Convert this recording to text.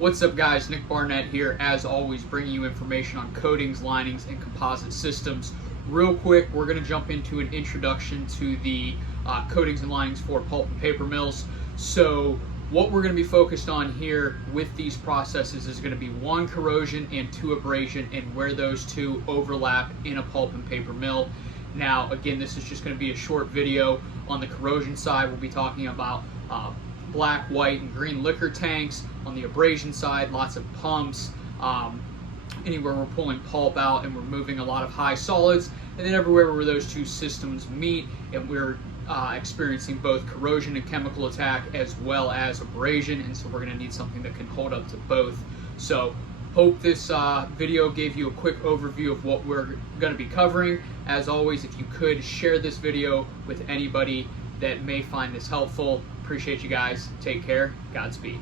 What's up guys, Nick Barnett here, as always bringing you information on coatings, linings, and composite systems. Real quick, we're going to jump into an introduction to the coatings and linings for pulp and paper mills. So what we're going to be focused on here with these processes is going to be 1, corrosion, and 2, abrasion, and where those two overlap in a pulp and paper mill. Now again, this is just going to be a short video. On the corrosion side, we'll be talking about black, white, and green liquor tanks. On the abrasion side, lots of pumps, anywhere we're pulling pulp out and we're moving a lot of high solids, and then everywhere where those two systems meet and we're experiencing both corrosion and chemical attack as well as abrasion, and so we're going to need something that can hold up to both. So hope this video gave you a quick overview of what we're going to be covering. As always, if you could share this video with anybody that may find this helpful. Appreciate you guys. Take care. Godspeed.